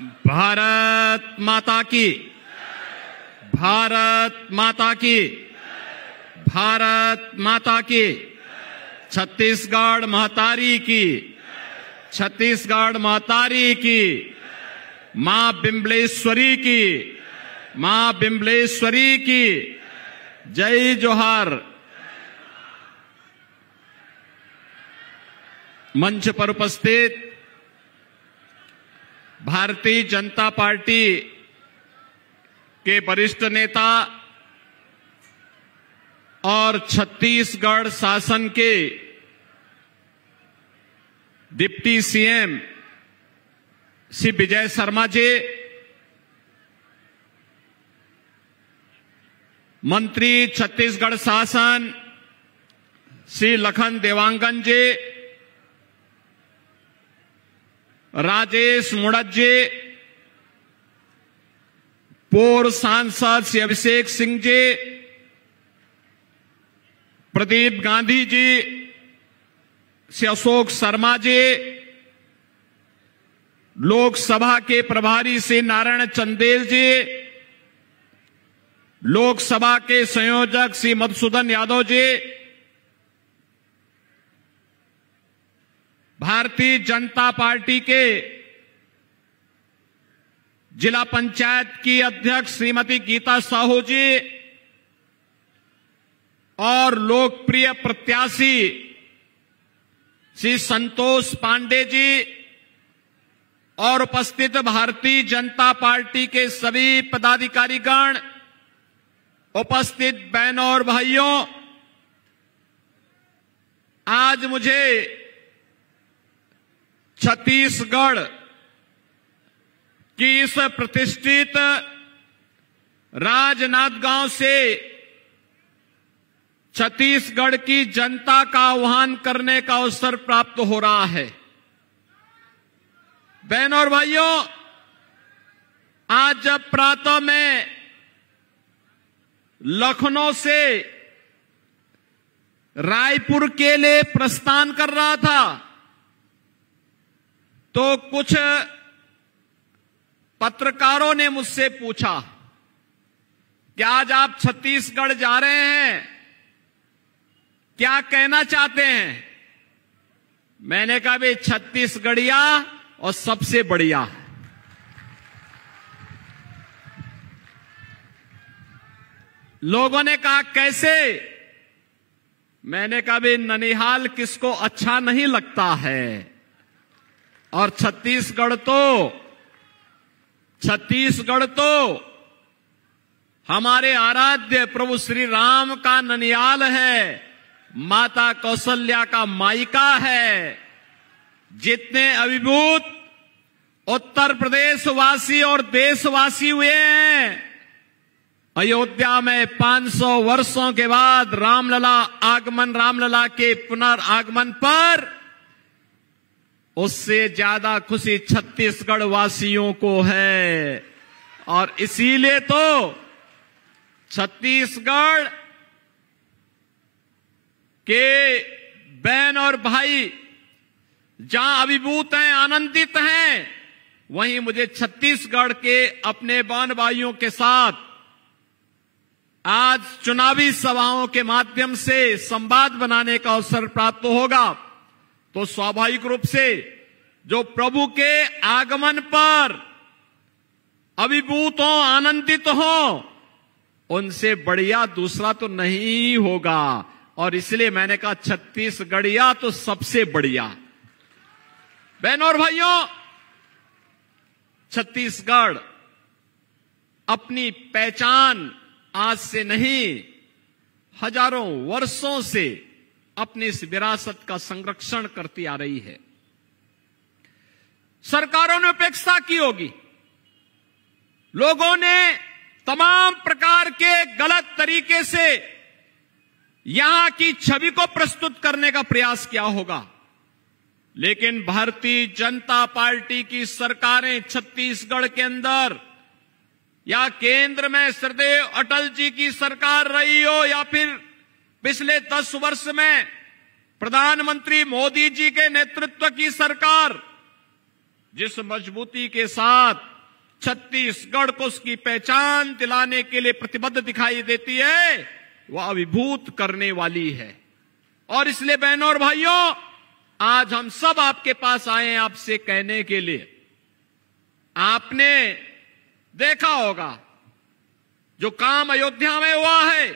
भारत माता की, भारत माता की, भारत माता की। छत्तीसगढ़ महतारी की, छत्तीसगढ़ महतारी की, मां बिमलेश्वरी की, मां बिमलेश्वरी की जय जोहार। मंच पर उपस्थित भारतीय जनता पार्टी के वरिष्ठ नेता और छत्तीसगढ़ शासन के डिप्टी सीएम श्री विजय शर्मा जी, मंत्री छत्तीसगढ़ शासन श्री लखन देवांगन जी, राजेश मुड़त जी, पूर्व सांसद श्री अभिषेक सिंह जी, प्रदीप गांधी जी, श्री अशोक शर्मा जी, लोकसभा के प्रभारी श्री नारायण चंदेल जी, लोकसभा के संयोजक श्री मधुसूदन यादव जी, भारतीय जनता पार्टी के जिला पंचायत की अध्यक्ष श्रीमती गीता साहू जी और लोकप्रिय प्रत्याशी श्री संतोष पांडे जी और उपस्थित भारतीय जनता पार्टी के सभी पदाधिकारीगण, उपस्थित बहनों और भाइयों, आज मुझे छत्तीसगढ़ की इस प्रतिष्ठित राजनांदगांव से छत्तीसगढ़ की जनता का आह्वान करने का अवसर प्राप्त हो रहा है। बहनों और भाइयों, आज जब प्रातः में लखनऊ से रायपुर के लिए प्रस्थान कर रहा था तो कुछ पत्रकारों ने मुझसे पूछा कि आज आप छत्तीसगढ़ जा रहे हैं, क्या कहना चाहते हैं? मैंने कहा भाई छत्तीसगढ़िया और सबसे बढ़िया। लोगों ने कहा कैसे? मैंने कहा भाई ननिहाल किसको अच्छा नहीं लगता है, और छत्तीसगढ़ तो हमारे आराध्य प्रभु श्री राम का ननिहाल है, माता कौशल्या का मायका है। जितने अभिभूत उत्तर प्रदेश वासी और देशवासी हुए हैं, अयोध्या में 500 वर्षों के बाद रामलला के पुनरागमन पर उससे ज्यादा खुशी छत्तीसगढ़ वासियों को है। और इसीलिए तो छत्तीसगढ़ के बहन और भाई जहां अभिभूत हैं, आनंदित हैं, वहीं मुझे छत्तीसगढ़ के अपने बहन भाइयों के साथ आज चुनावी सभाओं के माध्यम से संवाद बनाने का अवसर प्राप्त होगा। तो स्वाभाविक रूप से जो प्रभु के आगमन पर अभिभूत हो, आनंदित हो, उनसे बढ़िया दूसरा तो नहीं होगा। और इसलिए मैंने कहा छत्तीसगढ़िया तो सबसे बढ़िया। बहनों और भाइयों, छत्तीसगढ़ अपनी पहचान आज से नहीं, हजारों वर्षों से अपनी इस विरासत का संरक्षण करती आ रही है। सरकारों ने उपेक्षा की होगी, लोगों ने तमाम प्रकार के गलत तरीके से यहां की छवि को प्रस्तुत करने का प्रयास किया होगा, लेकिन भारतीय जनता पार्टी की सरकारें छत्तीसगढ़ के अंदर या केंद्र में श्रद्धेय अटल जी की सरकार रही हो या फिर पिछले 10 वर्ष में प्रधानमंत्री मोदी जी के नेतृत्व की सरकार, जिस मजबूती के साथ छत्तीसगढ़ को उसकी पहचान दिलाने के लिए प्रतिबद्ध दिखाई देती है, वह अभिभूत करने वाली है। और इसलिए बहनों और भाइयों, आज हम सब आपके पास आए हैं आपसे कहने के लिए, आपने देखा होगा जो काम अयोध्या में हुआ है,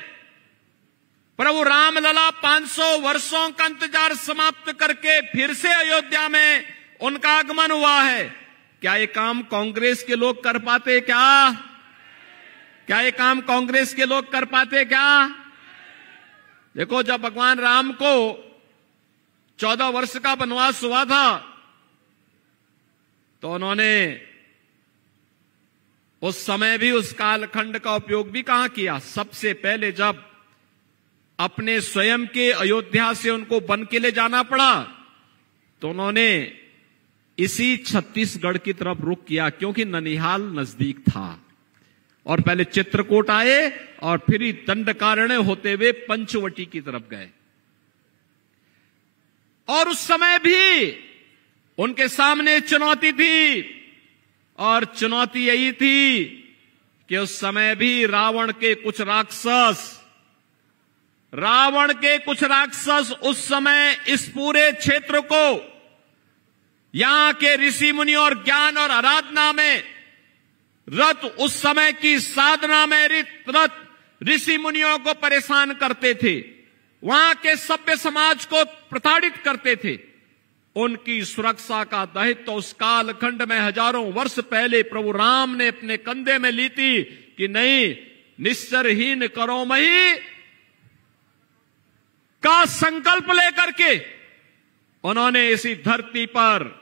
प्रभु रामलला 500 वर्षों का इंतजार समाप्त करके फिर से अयोध्या में उनका आगमन हुआ है। क्या ये काम कांग्रेस के लोग कर पाते क्या ये काम कांग्रेस के लोग कर पाते क्या? देखो, जब भगवान राम को 14 वर्ष का वनवास हुआ था तो उन्होंने उस समय भी उस कालखंड का उपयोग भी कहां किया? सबसे पहले जब अपने स्वयं के अयोध्या से उनको वन के लिए जाना पड़ा तो उन्होंने इसी छत्तीसगढ़ की तरफ रुख किया, क्योंकि ननिहाल नजदीक था। और पहले चित्रकूट आए और फिर ही दंडकारण्य होते हुए पंचवटी की तरफ गए। और उस समय भी उनके सामने चुनौती थी, और चुनौती यही थी कि उस समय भी रावण के कुछ राक्षस उस समय इस पूरे क्षेत्र को, यहां के ऋषि मुनि और ज्ञान और आराधना में रत, उस समय की साधना में रत ऋषि मुनियों को परेशान करते थे, वहां के सभ्य समाज को प्रताड़ित करते थे। उनकी सुरक्षा का दायित्व उस कालखंड में हजारों वर्ष पहले प्रभु राम ने अपने कंधे में ली थी कि नहीं, निस्सरहीन करो मही का संकल्प लेकर के उन्होंने इसी धरती पर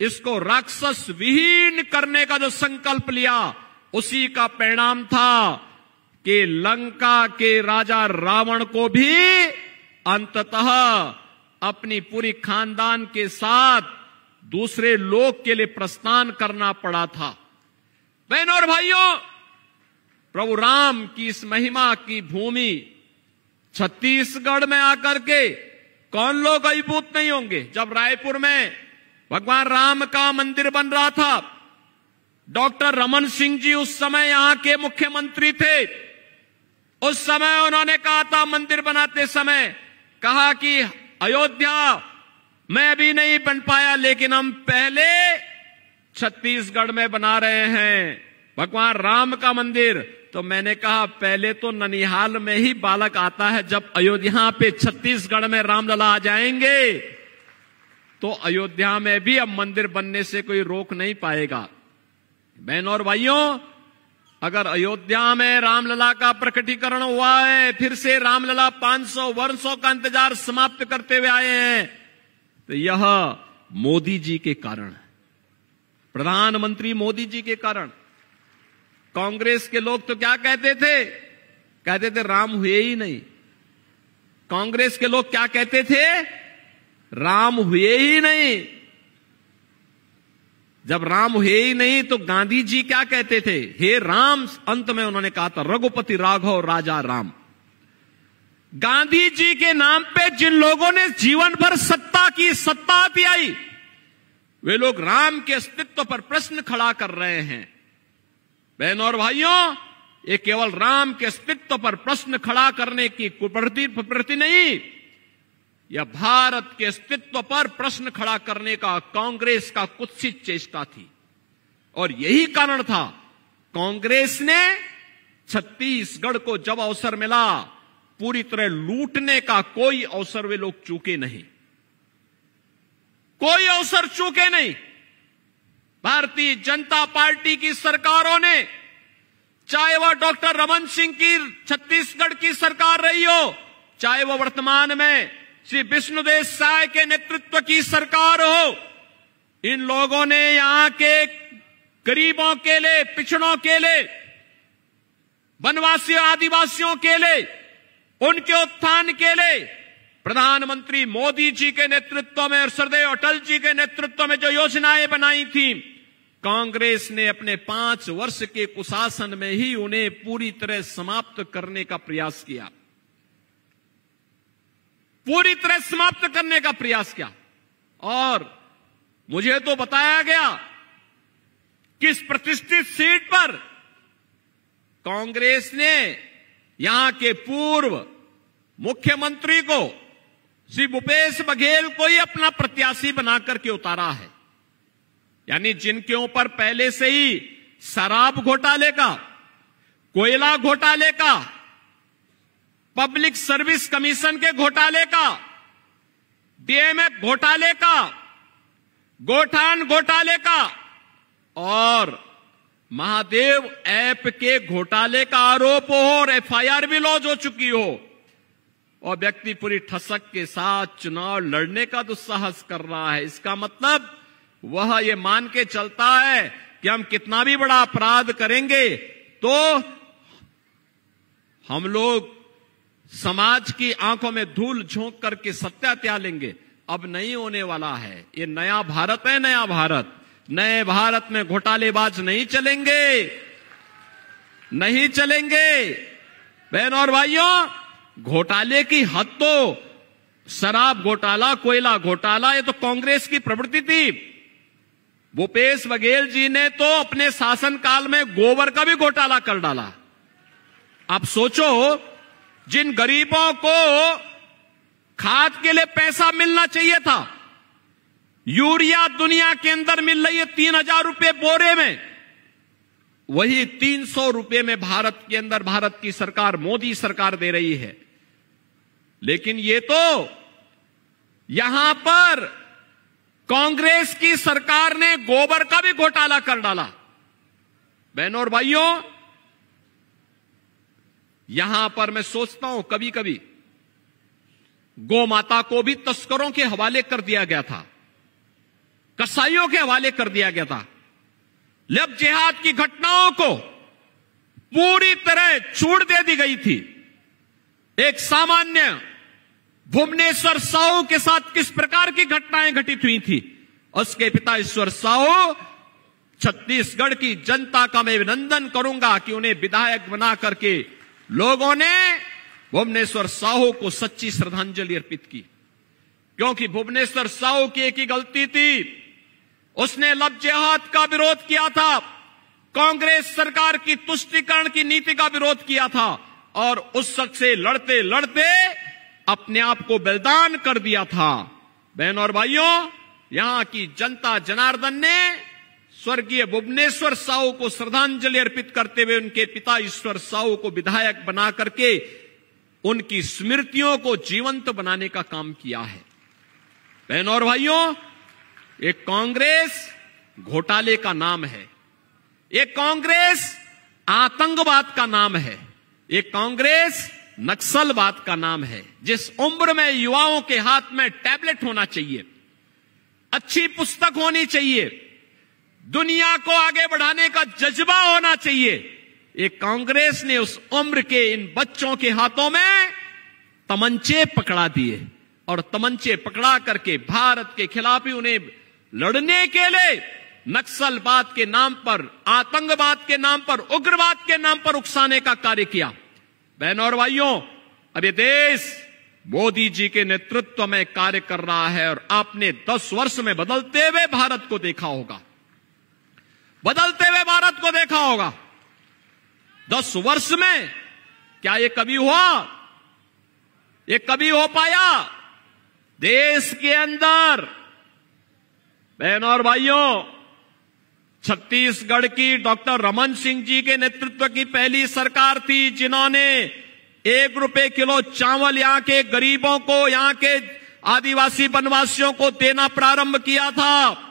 इसको राक्षस विहीन करने का जो संकल्प लिया, उसी का परिणाम था कि लंका के राजा रावण को भी अंततः अपनी पूरी खानदान के साथ दूसरे लोक के लिए प्रस्थान करना पड़ा था। बहनों और भाइयों, प्रभु राम की इस महिमा की भूमि छत्तीसगढ़ में आकर के कौन लोग अभिभूत नहीं होंगे? जब रायपुर में भगवान राम का मंदिर बन रहा था, डॉक्टर रमन सिंह जी उस समय यहां के मुख्यमंत्री थे। उस समय उन्होंने कहा था, मंदिर बनाते समय कहा कि अयोध्या में अभी नहीं बन पाया, लेकिन हम पहले छत्तीसगढ़ में बना रहे हैं भगवान राम का मंदिर। तो मैंने कहा, पहले तो ननिहाल में ही बालक आता है, जब अयोध्या पे छत्तीसगढ़ में रामलला आ जाएंगे तो अयोध्या में भी अब मंदिर बनने से कोई रोक नहीं पाएगा। बहनों और भाइयों, अगर अयोध्या में रामलला का प्रकटीकरण हुआ है, फिर से रामलला 500 वर्षों का इंतजार समाप्त करते हुए आए हैं, तो यह मोदी जी के कारण, प्रधानमंत्री मोदी जी के कारण। कांग्रेस के लोग तो क्या कहते थे? राम हुए ही नहीं। कांग्रेस के लोग क्या कहते थे? राम हुए ही नहीं। जब राम हुए ही नहीं तो गांधी जी क्या कहते थे? हे राम। अंत में उन्होंने कहा था, रघुपति राघव राजा राम। गांधी जी के नाम पे जिन लोगों ने जीवन भर सत्ता आती आई, वे लोग राम के अस्तित्व पर प्रश्न खड़ा कर रहे हैं। बहनों और भाइयों, ये केवल राम के अस्तित्व पर प्रश्न खड़ा करने की कुप्रवृत्ति नहीं, यह भारत के अस्तित्व पर प्रश्न खड़ा करने का कांग्रेस का कुत्सित चेष्टा थी। और यही कारण था, कांग्रेस ने छत्तीसगढ़ को जब अवसर मिला, पूरी तरह लूटने का कोई अवसर वे लोग चूके नहीं, कोई अवसर चूके नहीं। भारतीय जनता पार्टी की सरकारों ने, चाहे वह डॉक्टर रमन सिंह की छत्तीसगढ़ की सरकार रही हो, चाहे वह वर्तमान में श्री विष्णुदेव साय के नेतृत्व की सरकार हो, इन लोगों ने यहां के गरीबों के लिए, पिछड़ों के लिए, वनवासियों, आदिवासियों के लिए, उनके उत्थान के लिए प्रधानमंत्री मोदी जी के नेतृत्व में और श्रद्धेय अटल जी के नेतृत्व में जो योजनाएं बनाई थी, कांग्रेस ने अपने 5 वर्ष के कुशासन में ही उन्हें पूरी तरह समाप्त करने का प्रयास किया, पूरी तरह समाप्त करने का प्रयास किया। और मुझे तो बताया गया किस प्रतिष्ठित सीट पर कांग्रेस ने यहां के पूर्व मुख्यमंत्री को श्री भूपेश बघेल को ही अपना प्रत्याशी बनाकर के उतारा है। यानी जिनके ऊपर पहले से ही शराब घोटाले का, कोयला घोटाले का, पब्लिक सर्विस कमीशन के घोटाले का, डीएमएफ घोटाले का, गोठान घोटाले का और महादेव ऐप के घोटाले का आरोप हो और एफआईआर भी लॉन्च हो चुकी हो और व्यक्ति पूरी ठसक के साथ चुनाव लड़ने का दुस्साहस कर रहा है, इसका मतलब वह ये मान के चलता है कि हम कितना भी बड़ा अपराध करेंगे तो हम लोग समाज की आंखों में धूल झोंक करके सत्या त्याग लेंगे। अब नहीं होने वाला है। ये नया भारत है, नया भारत। नए भारत में घोटालेबाज नहीं चलेंगे, नहीं चलेंगे। बहन और भाइयों, घोटाले की हद तो शराब घोटाला, कोयला घोटाला, ये तो कांग्रेस की प्रवृत्ति थी। भूपेश बघेल जी ने तो अपने शासनकाल में गोबर का भी घोटाला कर डाला। आप सोचो, जिन गरीबों को खाद के लिए पैसा मिलना चाहिए था, यूरिया दुनिया के अंदर मिल रही है 3000 रुपए बोरे में, वही 300 रुपए में भारत के अंदर भारत की सरकार, मोदी सरकार दे रही है। लेकिन ये तो यहां पर कांग्रेस की सरकार ने गोबर का भी घोटाला कर डाला। बहनों और भाइयों, यहां पर मैं सोचता हूं कभी कभी गौ माता को भी तस्करों के हवाले कर दिया गया था, कसाईयों के हवाले कर दिया गया था। लब जिहाद की घटनाओं को पूरी तरह छूट दे दी गई थी। एक सामान्य भुवनेश्वर साहू के साथ किस प्रकार की घटनाएं घटित हुई थी, उसके पिता ईश्वर साहू, छत्तीसगढ़ की जनता का मैं अभिनंदन करूंगा कि उन्हें विधायक बना करके लोगों ने भुवनेश्वर साहू को सच्ची श्रद्धांजलि अर्पित की। क्योंकि भुवनेश्वर साहू की एक ही गलती थी, उसने लब जिहाद का विरोध किया था, कांग्रेस सरकार की तुष्टीकरण की नीति का विरोध किया था और उस शख्स से लड़ते लड़ते अपने आप को बलिदान कर दिया था। बहन और भाइयों, यहां की जनता जनार्दन ने स्वर्गीय भुवनेश्वर साहू को श्रद्धांजलि अर्पित करते हुए उनके पिता ईश्वर साहू को विधायक बना करके उनकी स्मृतियों को जीवंत बनाने का काम किया है। बहन और भाइयों, एक कांग्रेस घोटाले का नाम है, एक कांग्रेस आतंकवाद का नाम है, एक कांग्रेस नक्सलवाद का नाम है। जिस उम्र में युवाओं के हाथ में टैबलेट होना चाहिए, अच्छी पुस्तक होनी चाहिए, दुनिया को आगे बढ़ाने का जज्बा होना चाहिए, एक कांग्रेस ने उस उम्र के इन बच्चों के हाथों में तमंचे पकड़ा दिए और तमंचे पकड़ा करके भारत के खिलाफ ही उन्हें लड़ने के लिए नक्सलवाद के नाम पर, आतंकवाद के नाम पर, उग्रवाद के नाम पर उकसाने का कार्य किया। बहनों और भाइयों, अब ये देश मोदी जी के नेतृत्व में कार्य कर रहा है और आपने 10 वर्ष में बदलते हुए भारत को देखा होगा, बदलते हुए भारत को देखा होगा। 10 वर्ष में क्या ये कभी हुआ? ये कभी हो पाया? देश के अंदर बहनों और भाइयों, छत्तीसगढ़ की डॉक्टर रमन सिंह जी के नेतृत्व की पहली सरकार थी जिन्होंने 1 रुपए किलो चावल यहां के गरीबों को, यहां के आदिवासी वनवासियों को देना प्रारंभ किया था।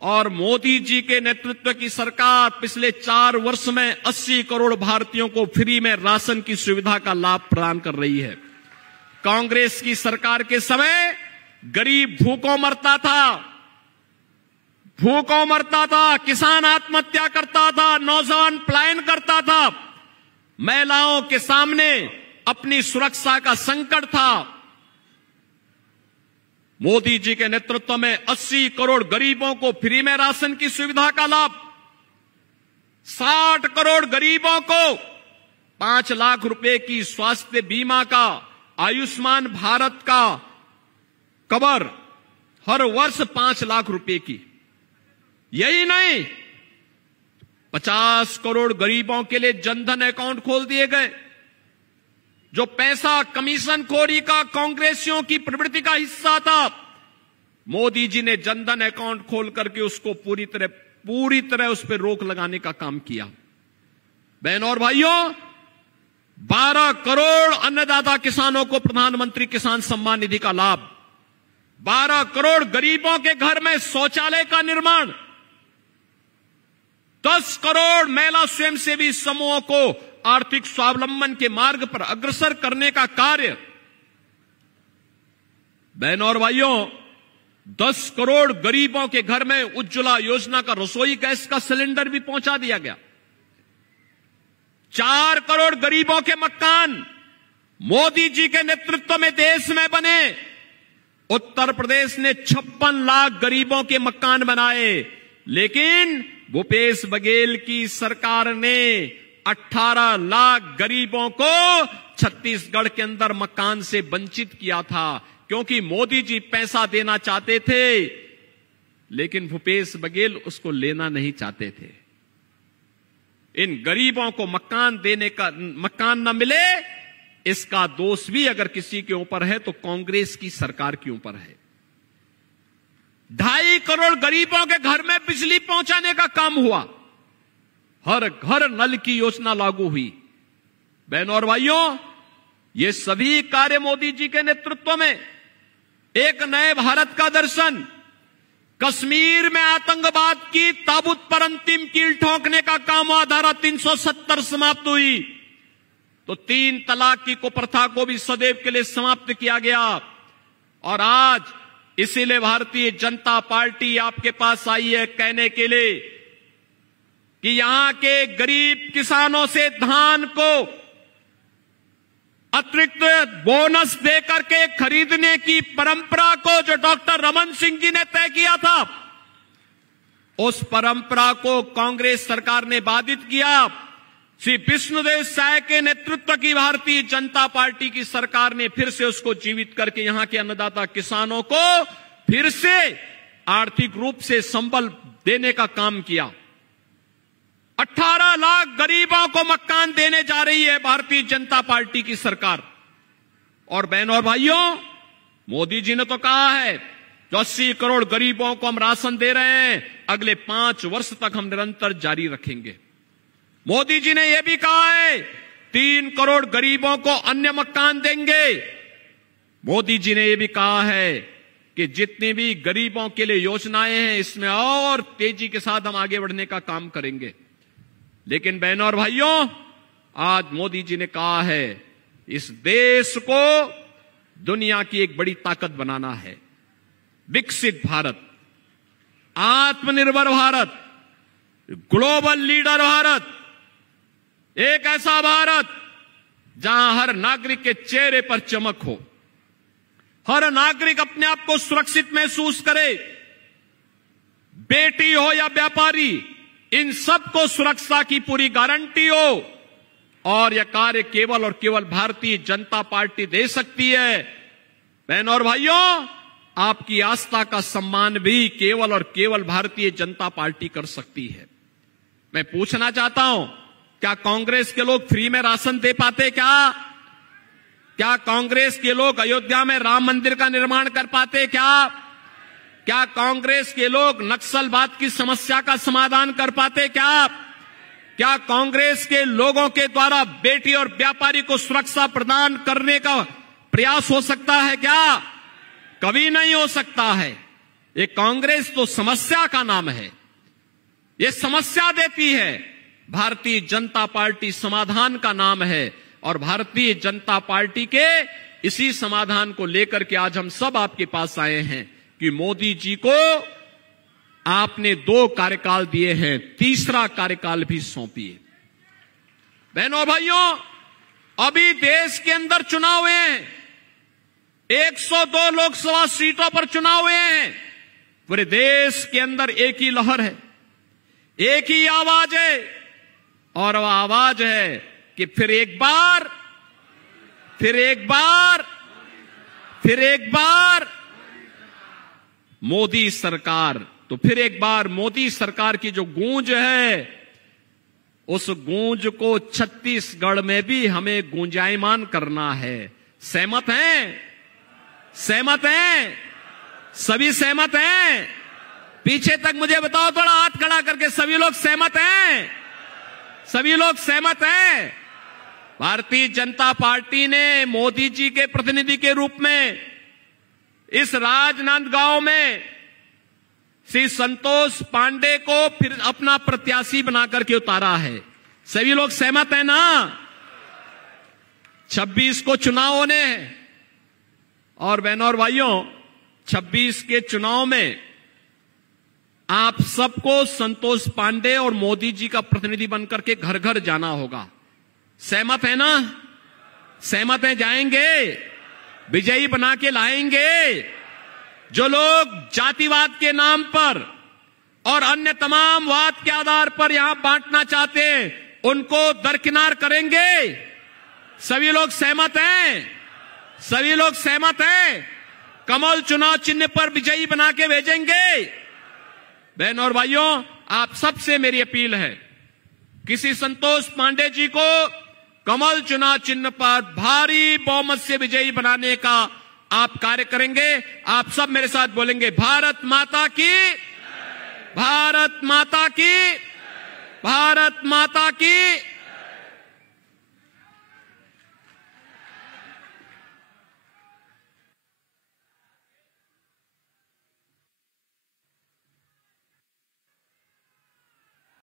और मोदी जी के नेतृत्व की सरकार पिछले 4 वर्ष में 80 करोड़ भारतीयों को फ्री में राशन की सुविधा का लाभ प्रदान कर रही है। कांग्रेस की सरकार के समय गरीब भूखों मरता था, भूखों मरता था, किसान आत्महत्या करता था, नौजवान पलायन करता था, महिलाओं के सामने अपनी सुरक्षा का संकट था। मोदी जी के नेतृत्व में 80 करोड़ गरीबों को फ्री में राशन की सुविधा का लाभ, 60 करोड़ गरीबों को 5 लाख रुपए की स्वास्थ्य बीमा का, आयुष्मान भारत का कवर, हर वर्ष 5 लाख रुपए की। यही नहीं, 50 करोड़ गरीबों के लिए जनधन अकाउंट खोल दिए गए। जो पैसा कमीशन खोरी का कांग्रेसियों की प्रवृत्ति का हिस्सा था, मोदी जी ने जनधन अकाउंट खोल करके उसको पूरी तरह उस पर रोक लगाने का काम किया। बहनों और भाइयों, 12 करोड़ अन्नदाता किसानों को प्रधानमंत्री किसान सम्मान निधि का लाभ, 12 करोड़ गरीबों के घर में शौचालय का निर्माण, 10 करोड़ महिला स्वयंसेवी समूहों को आर्थिक स्वावलंबन के मार्ग पर अग्रसर करने का कार्य। बहनों और भाइयों, 10 करोड़ गरीबों के घर में उज्ज्वला योजना का रसोई गैस का सिलेंडर भी पहुंचा दिया गया। 4 करोड़ गरीबों के मकान मोदी जी के नेतृत्व में देश में बने। उत्तर प्रदेश ने 56 लाख गरीबों के मकान बनाए, लेकिन भूपेश बघेल की सरकार ने 18 लाख गरीबों को छत्तीसगढ़ के अंदर मकान से वंचित किया था, क्योंकि मोदी जी पैसा देना चाहते थे, लेकिन भूपेश बघेल उसको लेना नहीं चाहते थे। इन गरीबों को मकान न मिले, इसका दोष भी अगर किसी के ऊपर है तो कांग्रेस की सरकार के ऊपर है। 2.5 करोड़ गरीबों के घर में बिजली पहुंचाने का काम हुआ, हर घर नल की योजना लागू हुई। बहनों और भाइयों, ये सभी कार्य मोदी जी के नेतृत्व में एक नए भारत का दर्शन, कश्मीर में आतंकवाद की ताबूत पर अंतिम कील ठोकने का काम हुआ, धारा 370 समाप्त हुई, तो 3 तलाक की कुप्रथा को भी सदैव के लिए समाप्त किया गया। और आज इसीलिए भारतीय जनता पार्टी आपके पास आई है कहने के लिए कि यहां के गरीब किसानों से धान को अतिरिक्त बोनस देकर के खरीदने की परंपरा को जो डॉक्टर रमन सिंह जी ने तय किया था, उस परंपरा को कांग्रेस सरकार ने बाधित किया। श्री विष्णुदेव साय के नेतृत्व की भारतीय जनता पार्टी की सरकार ने फिर से उसको जीवित करके यहां के अन्नदाता किसानों को फिर से आर्थिक रूप से संबल देने का काम किया। 18 लाख गरीबों को मकान देने जा रही है भारतीय जनता पार्टी की सरकार। और बहनों और भाइयों, मोदी जी ने तो कहा है जो 80 करोड़ गरीबों को हम राशन दे रहे हैं, अगले 5 वर्ष तक हम निरंतर जारी रखेंगे। मोदी जी ने यह भी कहा है 3 करोड़ गरीबों को अन्य मकान देंगे। मोदी जी ने यह भी कहा है कि जितनी भी गरीबों के लिए योजनाएं हैं, इसमें और तेजी के साथ हम आगे बढ़ने का काम करेंगे। लेकिन बहनों और भाइयों, आज मोदी जी ने कहा है इस देश को दुनिया की एक बड़ी ताकत बनाना है, विकसित भारत, आत्मनिर्भर भारत, ग्लोबल लीडर भारत, एक ऐसा भारत जहां हर नागरिक के चेहरे पर चमक हो, हर नागरिक अपने आप को सुरक्षित महसूस करे, बेटी हो या व्यापारी, इन सबको सुरक्षा की पूरी गारंटी हो। और यह कार्य केवल और केवल भारतीय जनता पार्टी दे सकती है। बहनों और भाइयों, आपकी आस्था का सम्मान भी केवल और केवल भारतीय जनता पार्टी कर सकती है। मैं पूछना चाहता हूं, क्या कांग्रेस के लोग फ्री में राशन दे पाते? क्या कांग्रेस के लोग अयोध्या में राम मंदिर का निर्माण कर पाते? क्या कांग्रेस के लोग नक्सलवाद की समस्या का समाधान कर पाते? क्या कांग्रेस के लोगों के द्वारा बेटी और व्यापारी को सुरक्षा प्रदान करने का प्रयास हो सकता है? कभी नहीं हो सकता है। ये कांग्रेस तो समस्या का नाम है, ये समस्या देती है। भारतीय जनता पार्टी समाधान का नाम है, और भारतीय जनता पार्टी के इसी समाधान को लेकर के आज हम सब आपके पास आए हैं कि मोदी जी को आपने 2 कार्यकाल दिए हैं, तीसरा कार्यकाल भी सौंपिए। बहनों भाइयों, अभी देश के अंदर चुनाव हुए हैं, 102 लोकसभा सीटों पर चुनाव हुए हैं। पूरे देश के अंदर एक ही लहर है, एक ही आवाज है, और वह आवाज है कि फिर एक बार मोदी सरकार। तो फिर एक बार मोदी सरकार की जो गूंज है, उस गूंज को छत्तीसगढ़ में भी हमें गूंजायमान करना है। सहमत हैं? सहमत हैं? सभी सहमत हैं? पीछे तक मुझे बताओ, थोड़ा हाथ खड़ा करके, सभी लोग सहमत हैं? सभी लोग सहमत हैं? भारतीय जनता पार्टी ने मोदी जी के प्रतिनिधि के रूप में इस राजनांदगांव में श्री संतोष पांडे को फिर अपना प्रत्याशी बनाकर के उतारा है। सभी लोग सहमत हैं ना? 26 को चुनाव होने हैं और बहनों और भाइयों, 26 के चुनाव में आप सबको संतोष पांडे और मोदी जी का प्रतिनिधि बनकर के घर घर जाना होगा। सहमत है ना? सहमत है? जाएंगे, विजयी बना के लाएंगे। जो लोग जातिवाद के नाम पर और अन्य तमाम वाद के आधार पर यहां बांटना चाहते हैं, उनको दरकिनार करेंगे। सभी लोग सहमत हैं? सभी लोग सहमत हैं? कमल चुनाव चिन्ह पर विजयी बना के भेजेंगे। बहनों और भाइयों, आप सबसे मेरी अपील है, किसी संतोष पांडे जी को कमल चुनाव चिन्ह पर भारी बहुमत से विजयी बनाने का आप कार्य करेंगे। आप सब मेरे साथ बोलेंगे, भारत माता की, भारत माता की, भारत माता की।